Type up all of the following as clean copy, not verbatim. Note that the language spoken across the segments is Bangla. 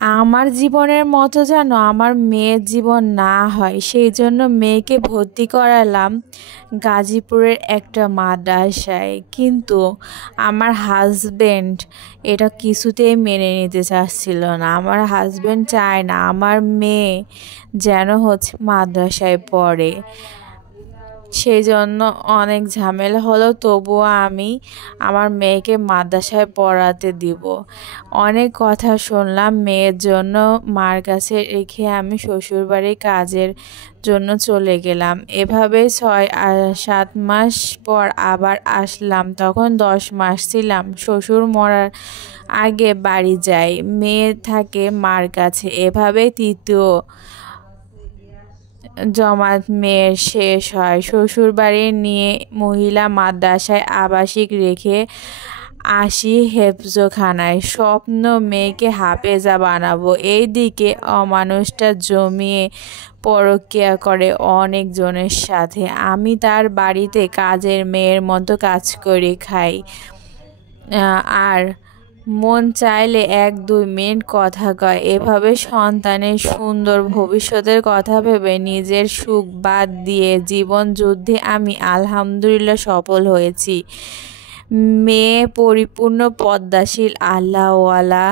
আমার জীবনের মতো যেন আমার মেয়ের জীবন না হয়, সেই জন্য মেয়েকে ভর্তি করালাম গাজীপুরের একটা মাদ্রাসায়। কিন্তু আমার হাজবেন্ড এটা কিছুতেই মেনে নিতে চাচ্ছিল না। আমার হাজবেন্ড চায় না আমার মেয়ে যেন মাদ্রাসায় পড়ে। সেই জন্য অনেক ঝামেলা হলো, তবুও আমি আমার মেয়েকে মাদ্রাসায় পড়াতে দিব। অনেক কথা শুনলাম মেয়ের জন্য, মার কাছে রেখে আমি শ্বশুরবাড়ি কাজের জন্য চলে গেলাম। এভাবে 6-7 মাস পর আবার আসলাম, তখন 10 মাস ছিলাম। শ্বশুর মরার আগে বাড়ি যাই, মেয়ে থাকে মার কাছে। এভাবে তৃতীয় জমাত মেয়ের শেষ হয়। শ্বশুরবাড়ি নিয়ে মহিলা মাদ্রাসায় আবাসিক রেখে আসি হেফজোখানায়। স্বপ্ন মেয়েকে হাফেজা বানাবো, এইদিকে অমানুষটা জমিয়ে পরকীয়া করে অনেকজনের সাথে। আমি তার বাড়িতে কাজের মেয়ের মতো কাজ করে খাই, আর মন চাইলে 1-2 মিনিট কথা কয়। এভাবে সন্তানের সুন্দর ভবিষ্যতের কথা ভেবে নিজের সুখ বাদ দিয়ে জীবন যুদ্ধে আমি আলহামদুলিল্লাহ সফল হয়েছি। মেয়ে পরিপূর্ণ পদ্মাশীল আল্লাহওয়ালা।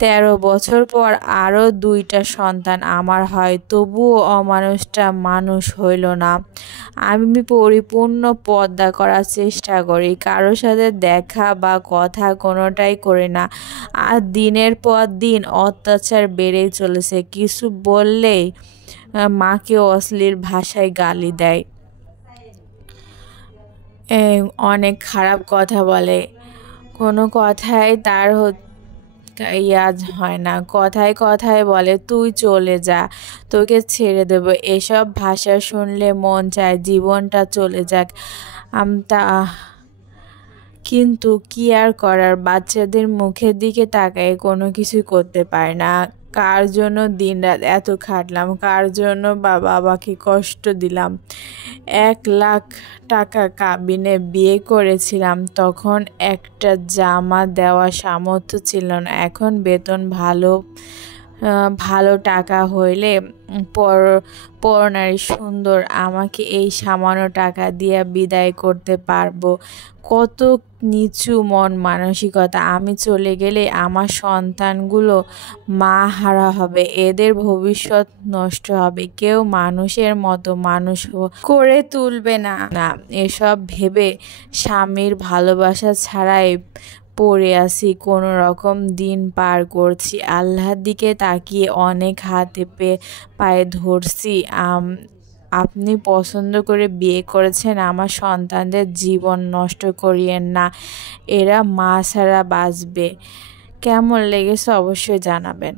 13 বছর পর আরও 2টা সন্তান আমার হয়, তবুও অমানুষটা মানুষ হইল না। আমি পরিপূর্ণ পর্দা করার চেষ্টা করি, কারোর সাথে দেখা বা কথা কোনোটাই করি না। আর দিনের পর দিন অত্যাচার বেড়েই চলেছে। কিছু বললেই মাকে অশ্লীল ভাষায় গালি দেয়, অনেক খারাপ কথা বলে। কোনো কথাই তার ইয়াজ হয় না। কথায় কথায় বলে তুই চলে যা, তোকে ছেড়ে দেবো। এসব ভাষা শুনলে মন চায় জীবনটা চলে যাক। তা কিন্তু কি আর করার, বাচ্চাদের মুখের দিকে তাকায় কোনো কিছুই করতে পারে না। কার জন্য দিনরাত এত খাটলাম, কার জন্য বাবাকে কষ্ট দিলাম। 1 লাখ টাকা কাবিনে বিয়ে করেছিলাম, তখন একটা জামা দেওয়ার সামর্থ্য ছিল না। এখন বেতন ভালো টাকা হইলে পরনারী সুন্দর আমাকে এই সামান্য টাকা দিয়ে বিদায় করতে পারবো। কত নিচু মন মানসিকতা! আমি চলে গেলে আমার সন্তানগুলো মা হারা হবে, এদের ভবিষ্যৎ নষ্ট হবে, কেউ মানুষের মতো মানুষ করে তুলবে না। এসব ভেবে স্বামীর ভালোবাসা ছাড়াই পড়ে আছি, কোনো রকম দিন পার করছি। আল্লাহর দিকে তাকিয়ে অনেক হাতে পায়ে ধরছি। আপনি পছন্দ করে বিয়ে করেছেন, আমার সন্তানদের জীবন নষ্ট করিয়েন না, এরা মা ছাড়া বাঁচবে। কেমন লেগেছে অবশ্যই জানাবেন।